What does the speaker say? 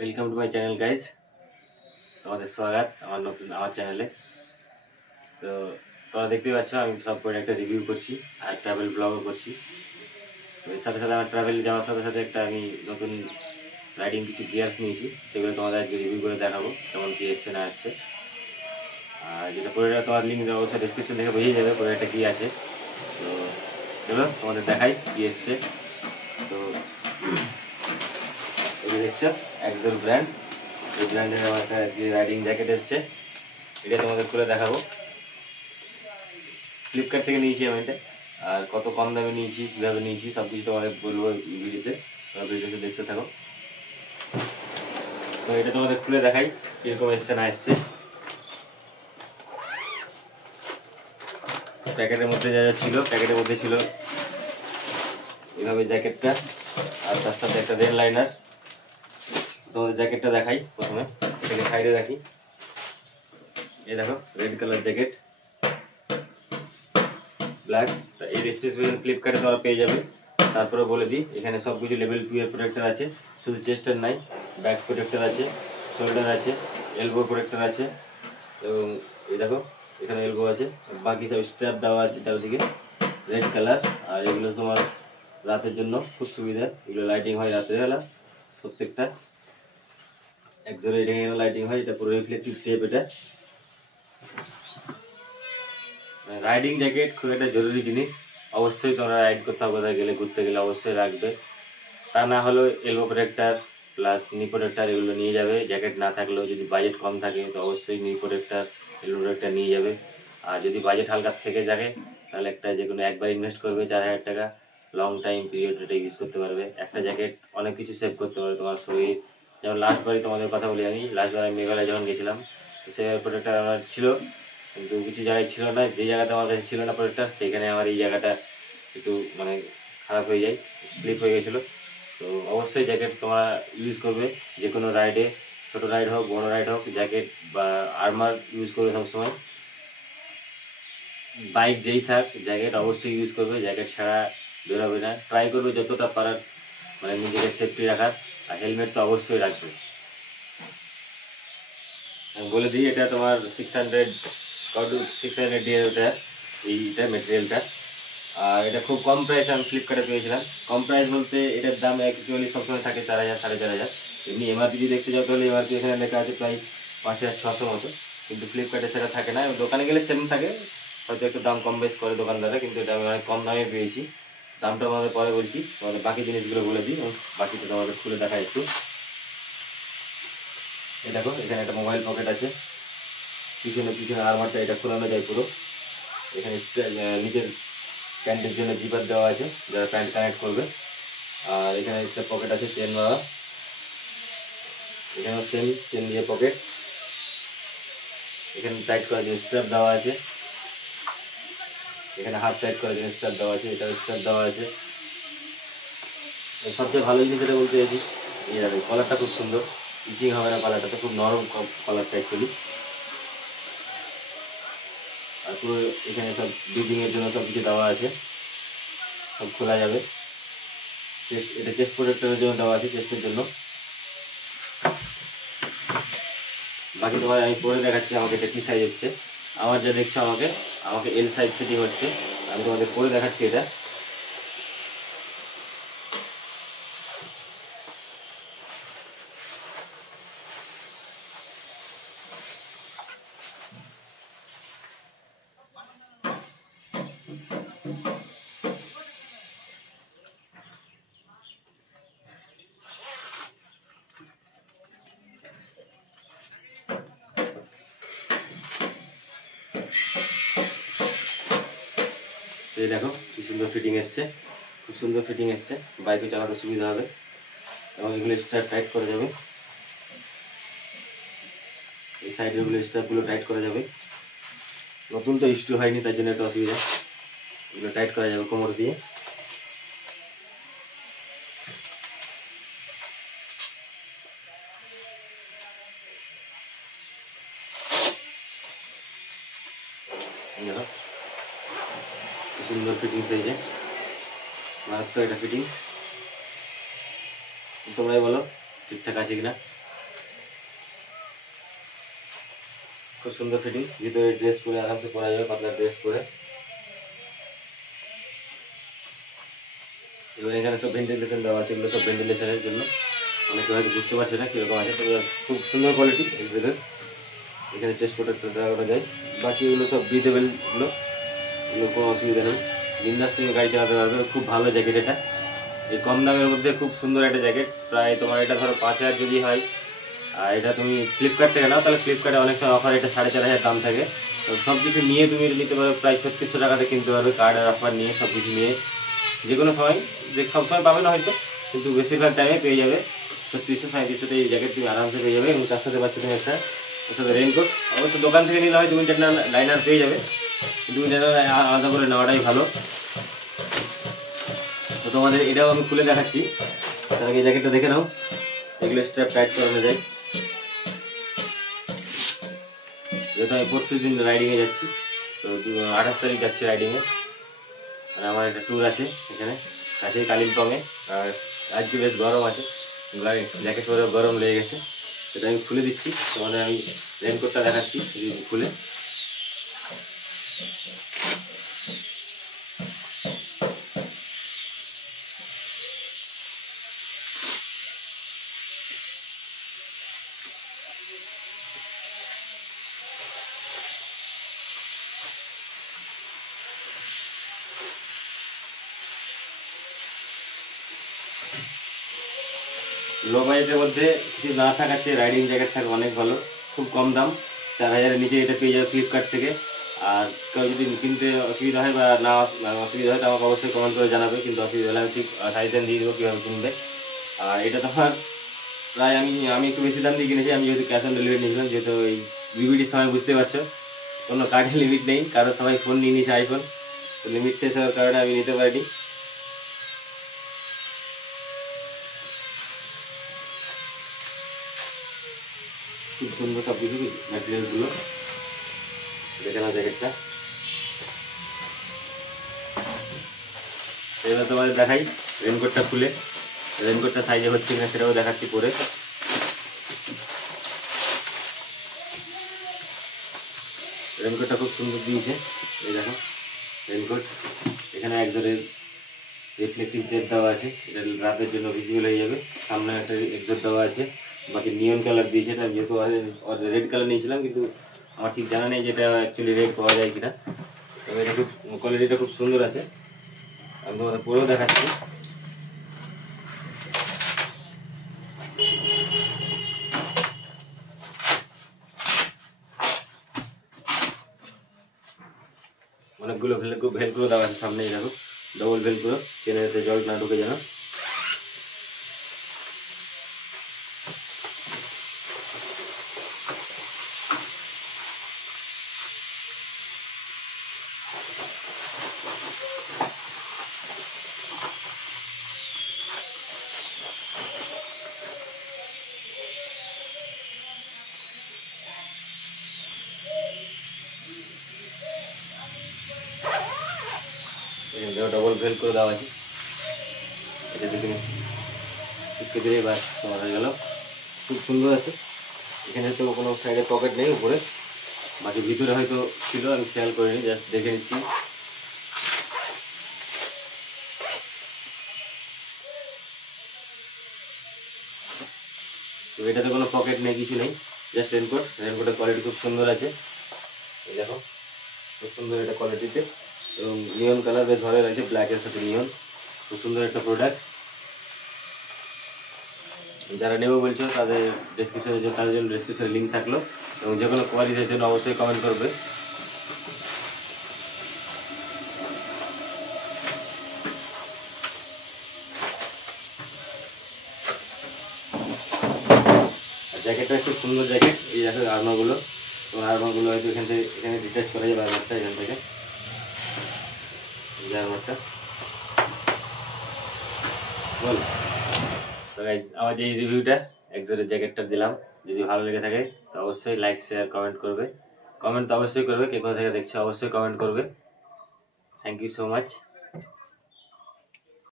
Welcome to my channel guys. তোমাদের স্বাগত আমার চ্যানেলে। তো তোমরা দেখতেই পাচ্ছ আমি সব প্রোডাক্টের রিভিউ করছি আর ট্রাভেল ব্লগও করছি। তো এর সাথে সাথে আমার ট্রাভেল যাওয়ার সাথে সাথে একটা আমি নতুন রাইডিং কিছু গিয়ার্স নিয়েছি, সেগুলো তোমাদের আজকে রিভিউ করে দেখাবো কেমন কী এসছে না আসছে। আর যেটা প্রোডাক্ট তোমার লিঙ্ক অবশ্যই ডিসক্রিপশন থেকে বুঝিয়ে যাবে প্রোডাক্টটা কী আছে। তো চলো তোমাদের দেখাই কী এসছে। তো এই দেখছো এক্সেল ব্র্যান্ড, এই ব্র্যান্ডের আমার একটা আজকে রাইডিং জ্যাকেট এসছে, এটা তোমাদের খুলে দেখাবো। ফ্লিপকার্ট থেকে নিয়েছি আমি এটা, আর কত কম দামে নিয়েছি, কীভাবে নিয়েছি সব কিছু তোমাদের বলবো ভিডিওতে, তোমরা ভিডিওতে দেখতে থাকো। তো এটা তোমাদের খুলে দেখাই কীরকম এসছে না এসছে। প্যাকেটের মধ্যে যা যা ছিল, প্যাকেটের মধ্যে ছিল এভাবে জ্যাকেটটা, আর তার সাথে একটা রেন লাইনার। তোমাদের জ্যাকেটটা দেখাই, প্রথমে এটাকে সাইডে রাখি। এই দেখো রেড কালার জ্যাকেট, ব্ল্যাক। এর স্পেসিফিকেশন ফ্লিপকার্টে তোমরা পেয়ে যাবে। তারপরে বলে দিই, এখানে সব কিছু লেভেল 2 এর প্রোটেক্টর আছে, শুধু চেস্টের নাই, ব্যাক প্রোটেক্টর আছে, শোল্ডার আছে, এলবো প্রোটেক্টর আছে, এবং এই দেখো এখানে এলবো আছে। বাকি সব স্ট্র্যাপ দেওয়া আছে চারিদিকে, রেড কালার। আর এগুলো তোমার রাতের জন্য খুব সুবিধা, এগুলো লাইটিং হয় রাত্রেবেলা প্রত্যেকটা, একজোরে লাইটিং হয়। এটা পুরো রিফ্লেক্টিভ টেপ। এটা রাইডিং জ্যাকেট খুব একটা জরুরি জিনিস, অবশ্যই তোমরা রাইড করতে হবে, কোথাও গেলে ঘুরতে গেলে অবশ্যই রাখবে। তা না হলেও এলবো প্রোটেক্টার প্লাস নি প্রোটেক্টার এগুলো নিয়ে যাবে। জ্যাকেট না থাকলেও যদি বাজেট কম থাকে তো অবশ্যই নি প্রোটেক্টার এলবো প্রোটেক্টার নিয়ে যাবে। আর যদি বাজেট হালকা থেকে থাকে তাহলে একটা যে কোনো একবার ইনভেস্ট করবে 4,000 টাকা, লং টাইম পিরিয়ড এটা ইউজ করতে পারবে। একটা জ্যাকেট অনেক কিছু সেভ করতে পারবে তোমার শরীর। যেমন লাস্টবারই তোমাদের কথা বলি, আমি লাস্টবার আমি মেঘালয় যখন গেছিলাম, সে প্রোটেক্টার আমার ছিল, কিন্তু কিছু জায়গায় ছিল না। যে জায়গাতে আমার কাছে ছিল না প্রোডাক্টটা, সেইখানে আমার এই জায়গাটা একটু মানে খারাপ হয়ে যায়, স্লিপ হয়ে গেছিলো। তো অবশ্যই জ্যাকেট তোমরা ইউজ করবে যে কোনো রাইডে, ছোটো রাইড হোক বড়ো রাইড হোক, জ্যাকেট বা আর্মার ইউজ করবে সবসময়। বাইক যেই থাক জ্যাকেট অবশ্যই ইউজ করবে, জ্যাকেট ছাড়া বেরোবে না। ট্রাই করবে যতটা পারার মানে নিজেকে সেফটি রাখার, আর হেলমেট তো অবশ্যই রাখবে। আমি বলে দিই, এটা তোমার 600 দিয়ে ওটা এইটা মেটেরিয়ালটা। আর এটা খুব কম প্রাইসে আমি ফ্লিপকার্টে পেয়েছিলাম। কম প্রাইস বলতে এটার দাম অ্যাকচুয়ালি সবসময় থাকে 4,000 4,500। এমনি এমআরপি যদি দেখতে যাও তাহলে এমআরপি এখানে লেখা আছে প্রায় 5,600 মতো, কিন্তু ফ্লিপকার্টে সেটা থাকে না। দোকানে গেলে সেম থাকে, হয়তো একটু দাম কম বেশ করে দোকানদারে, কিন্তু এটা আমি অনেক কম দামে পেয়েছি। দামটা আমাদের পরে বলছি, তোমাদের বাকি জিনিসগুলো বলে দিই, বাকিটা তোমাদের খুলে দেখা একটু। এই দেখো এখানে একটা মোবাইল পকেট আছে, পিছনে আর্মারটা এটা খোলানো যায় পুরো। এখানে নিজের প্যান্টের জন্য জিপার দেওয়া আছে, যারা প্যান্ট কানেক্ট করবে। আর এখানে একটা পকেট আছে চেন দেওয়া, এখানেও সেম চেন দিয়ে পকেট। এখানে টাইট করার জন্য স্ট্র্যাপ দেওয়া আছে, এখানে হাফ টাইট করার জন্য স্ট্র্যাপ দেওয়া আছে, এটাও স্ট্র্যাপ দেওয়া আছে। সবচেয়ে ভালো জিনিস এটা বলতে চাইছি, এই যাবে কলারটা খুব সুন্দর, ইচিং হবে না কলারটা, তো খুব নরম কলারটা অ্যাকচুয়ালি। আর পুরো এখানে সব ব্রিদিংয়ের জন্য সব কিছু দেওয়া আছে, সব খোলা যাবে। এটা চেস্ট প্রোটেক্টরের জন্য দেওয়া আছে, চেস্টের জন্য। বাকি তোমার আমি পরে দেখাচ্ছি আমাকে এটা কী সাইজ হচ্ছে। আমার যা দেখছো আমাকে আমাকে এল সাইজ ফিটিং হচ্ছে, আমি তোমাদের পরে দেখাচ্ছি এটা। এই দেখো কি সুন্দর ফিটিং এসছে, খুব সুন্দর ফিটিং এসছে, বাইকে চালাতে সুবিধা হবে। এবং এগুলো স্টার টাইট করা যাবে, এই সাইডেরগুলো স্টারগুলো টাইট করা যাবে। নতুন তো ইস্টু হয়নি, তার জন্য একটা অসুবিধা। এগুলো টাইট করা যাবে কোমর দিয়ে। দেখো কি সুন্দর ফিটিংস হয়েছে, মারাত্মক এটা ফিটিংস। তোমরাই বলো ঠিকঠাক আছে কিনা। খুব সুন্দর ফিটিংস, ভিতরে ড্রেস পরে আরামসে পরা যাবে, পাতলা ড্রেস পরে। এবং এখানে সব ভেন্টিলেশন দেওয়া আছে, এগুলো সব ভেন্টিলেশনের জন্য। অনেকে হয়তো বুঝতে পারছে না কীরকম আছে, তবে খুব সুন্দর কোয়ালিটি এক্সেলের। এখানে টেস্ট প্রোটেক্টর দেওয়া করা যায়। বাকি এগুলো সব ব্রিথেবলগুলো, এগুলো কোনো অসুবিধা নেই, বিন্দাস তুমি গাড়ি চালাতে পারবে। খুব ভালো জ্যাকেট এটা, এই কম দামের মধ্যে খুব সুন্দর একটা জ্যাকেট। প্রায় তোমার এটা ধরো 5,000 যদি হয়, আর এটা তুমি ফ্লিপকার্ট থেকে নাও, তাহলে ফ্লিপকার্টে অনেক সময় অফার এটা 4,500 দাম থাকে। তো সব কিছু নিয়ে তুমি নিতে পারো, প্রায় 3600 টাকাতে কিনতে পারবে, কার্ডের অফার নিয়ে সব কিছু নিয়ে। যে কোনো সময়, যে সবসময় পাবে না হয়তো, কিন্তু বেশিরভাগ টাইমে পেয়ে যাবে 3600-3700 এই জ্যাকেট তুমি আরামসে পেয়ে যাবে। এবং তার সাথে পাচ্ছ তুমি একটা, তার সাথে রেইনকোট। অবশ্য দোকান থেকে নিলে হয় তুমি লাইনার পেয়ে যাবে, কিন্তু লাইনার আলাদা করে নেওয়াটাই ভালো। তো তোমাদের এটাও আমি খুলে দেখাচ্ছি, তার আগে জ্যাকেটটা দেখে নাও। এগুলো স্ট্র্যাপ টাইট করানো যায়। যেহেতু আমি পরশু দিন রাইডিংয়ে যাচ্ছি, তো 28 তারিখ যাচ্ছি রাইডিংয়ে। আর আমার একটা ট্যুর আছে এখানে কাছেই, কালিম্পংয়ে। আর আজকে বেশ গরম আছে, জ্যাকেট পরে গরম লেগে গেছে। সেটা আমি খুলে দিচ্ছি তোমাদের, আমি রেনকোটটা দেখাচ্ছি খুলে। লো বাজেটের মধ্যে কিছু না থাকার চেয়ে রাইডিং জ্যাকেট থাকে অনেক ভালো, খুব কম দাম, 4,000-এর নিচে এটা পেয়ে যাবে ফ্লিপকার্ট থেকে। আর কেউ যদি কিনতে অসুবিধা হয় বা না অসুবিধা হয়, তো আমাকে অবশ্যই কমেন্ট করে জানাবে, কিন্তু অসুবিধা হলে আমি ঠিক সাজেশন দিয়ে দেবো কীভাবে কিনবে। আর এটা তোমার প্রায় আমি একটু বেশি দাম দিয়ে কিনেছি, আমি যেহেতু ক্যাশ অন ডেলিভারি নিয়েছিলাম। যেহেতু এই বিবিডির সময় বুঝতে পারছো, কোনো কার্ডের লিমিট নেই, কারো সবাই ফোন নিয়ে নিয়েছে আইফোন, তো লিমিট শেষ হওয়ার কারণে আমি নিতে পারিনি। খুব সুন্দর সব কিছু ম্যাটেরিয়ালসগুলো, দেখে নাও জ্যাকেটটা। এবার তোমাদের দেখাই রেনকোটটা খুলে, রেনকোটটা সাইজে হচ্ছে কিনা সেটাও দেখাচ্ছি পরে। রেনকোটটা খুব সুন্দর দিয়েছে, এই দেখো রেনকোট। এখানে একজোড়ের রিফ্লেক্টিভ টেপ দেওয়া আছে, এটা রাতের জন্য ভিজিবল হয়ে যাবে। সামনে একটা এক্সোর দেওয়া আছে, বাকি নিয়ন কালার দিয়েছে। এটা যেহেতু রেড কালার নিয়েছিলাম, কিন্তু আমার ঠিক জানা নেই যে এটা অ্যাকচুয়ালি রেড পাওয়া যায় কিনা। তবে এটা খুব কোয়ালিটিটা খুব সুন্দর আছে, আমি তোমাদের পরেও দেখাচ্ছি। অনেকগুলো ভেলক্রো দেওয়া আছে সামনে, দেখো ডবল ভেলক্রো, চেনে যাতে জল না ঢুকে যেন। ডবল ভেলক্রো দেওয়া আছে, এটা দেখে চিপকে দিলেই বাস তোমার হয়ে গেল। খুব সুন্দর আছে। এখানে তো কোনো সাইডে পকেট নেই উপরে, বাকি ভিতরে হয়তো ছিল, আমি খেয়াল করিনি, জাস্ট দেখে নিচ্ছি। তো এটাতে কোনো পকেট নেই, কিছু নেই, জাস্ট রেনকোট। রেনকোটের কোয়ালিটি খুব সুন্দর আছে, এই দেখো খুব সুন্দর এটা কোয়ালিটিতে। এবং নিয়ন কালার বেশ ভালো লাগছে, ব্ল্যাকের সাথে নিয়ন, খুব সুন্দর একটা প্রোডাক্ট। যারা নেবে বলছো তাদের তাদের জন্য ডেসক্রিপশনে লিঙ্ক থাকলো, এবং যে কোনো কোয়ারিজের জন্য অবশ্যই কমেন্ট করবে। জ্যাকেটটা খুব সুন্দর জ্যাকেট, এই দেখো আর্মারগুলো, এবং আর্মারগুলো হয়তো এখানে ডিটাচ করা যাবে আর্মারটা এখান থেকে, এই আর্মারটা বলো। তো গাইজ, আমার যে রিভিউটা এক্সোরের জ্যাকেটটা দিলাম, যদি ভালো লেগে থাকে তো অবশ্যই লাইক শেয়ার কমেন্ট করবে। কমেন্ট তো অবশ্যই করবে, কে কোথা থেকে দেখছো অবশ্যই কমেন্ট করবে। Thank you so much.